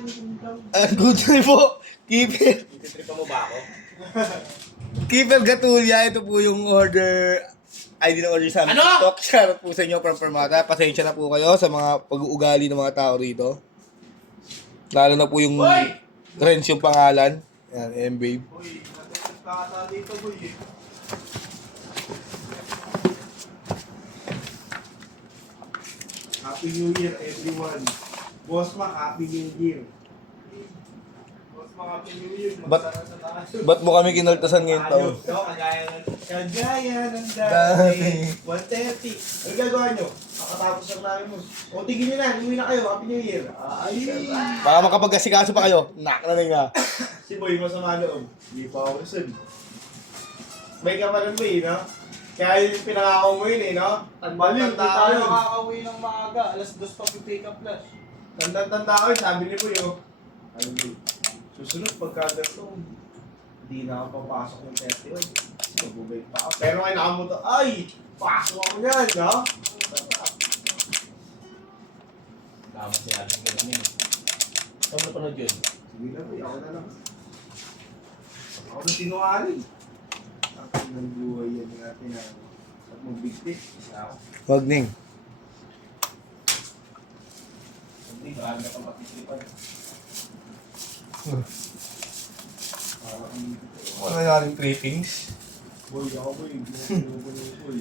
Good day po. Keeper. Ititripan mo ba ako? Keeper Gatulya. Ito po yung order. ID na order sa aming Ano? TikTok. Shoutout po sa inyo from Permata. Pasensya na po kayo sa mga pag-uugali ng mga tao rito. Lalo na po yung Hoy! Renz yung pangalan. Yan, M-Babe. Uy, nagkakata dito, boy. Happy New Year, everyone. Boss Mac, Happy New Year. Boss, mga Happy New Year. Ba't- Magsara sa tayo. Ba't mo kami kinultasan ngayon taon? Ito, kagaya ng Dati. dati. 1:30. Ano gagawa nyo? Nakatapos ang namin mo. O, tigil nyo na. Uwi na kayo. Happy New Year. Ay, Baka makapag-asikaso pa kayo. Nak na nga. si Boy, masama loob. Hindi pa ako gusto. May ka pa rin, Boy, no? Kaya yung pinakako mo yun, eh, no? Baliw, Tanda-tanda di ko tayo yun. makakauwi ng maaga. Alas 2 pa pick up flash. Tanda-tanda ko yun. Sabi ni Boy, oh. Ay, Boy. Susunod, pagka ganito, hindi na ako papasok ng 31. Magbubay pa ako. Pero ngayon nakamuto, ay! Pasok ako yan, no? Tama si Aling Galamin. Saan mo panood yun? Sige na, Boy. Ako na lang. Ako na sinungaling. Ang ng buhay yan natin na at magbigti. Ako. Wag ning. Hindi, marami ka pang patisipan. Wala natin clippings. Boy, ako, Boy. Binupulot, Boy.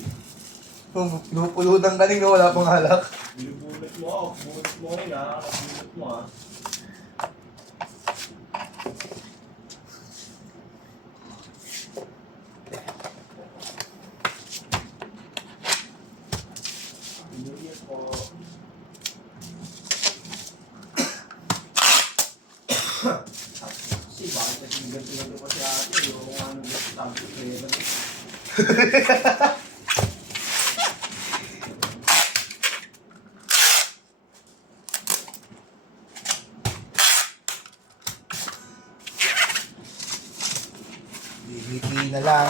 Pinupulutan ka ning na wala pang halak. Binupulot mo ako. Bunot mo rin, ha? Bunot mo, ha? Binupulot po. Kasi bakit kasi ganito pa si ate? Yung kung ano gusto sabi ko pera. BBT na lang.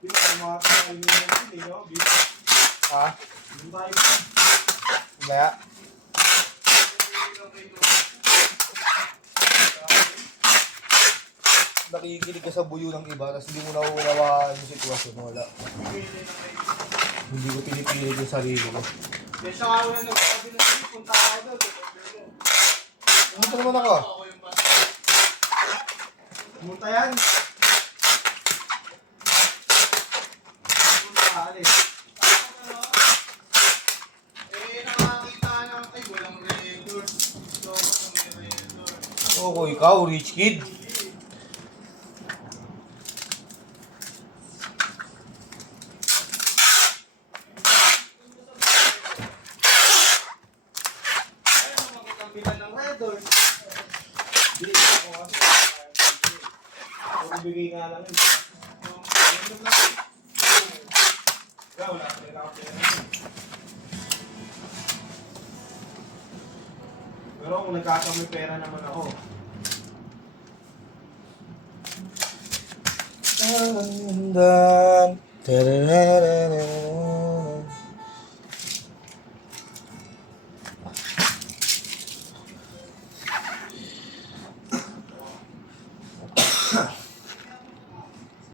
Yung mga tayo nyo natin, eh, no? Ha? Yung tayo. Kaya? Nakikinig ka sa buyo ng iba, tapos hindi mo nauunawaan yung sitwasyon. Wala. Hindi ko pinipilit yung sarili ko. Kaya siya ako na nagsabi na sige, punta ako daw. Ano naman ako? Pumunta yan. Pumunta ka, alis. Nakakita na ay walang record. So, may record. Oo, ikaw, rich kid. Ayaw naman kitang bilan ng record. Hindi, ako kasi. Kung ibigay nga lang yun. Ikaw, wala ka rin ako pera. Pero kung nagkakamay pera naman ako, Tandan. Tararara.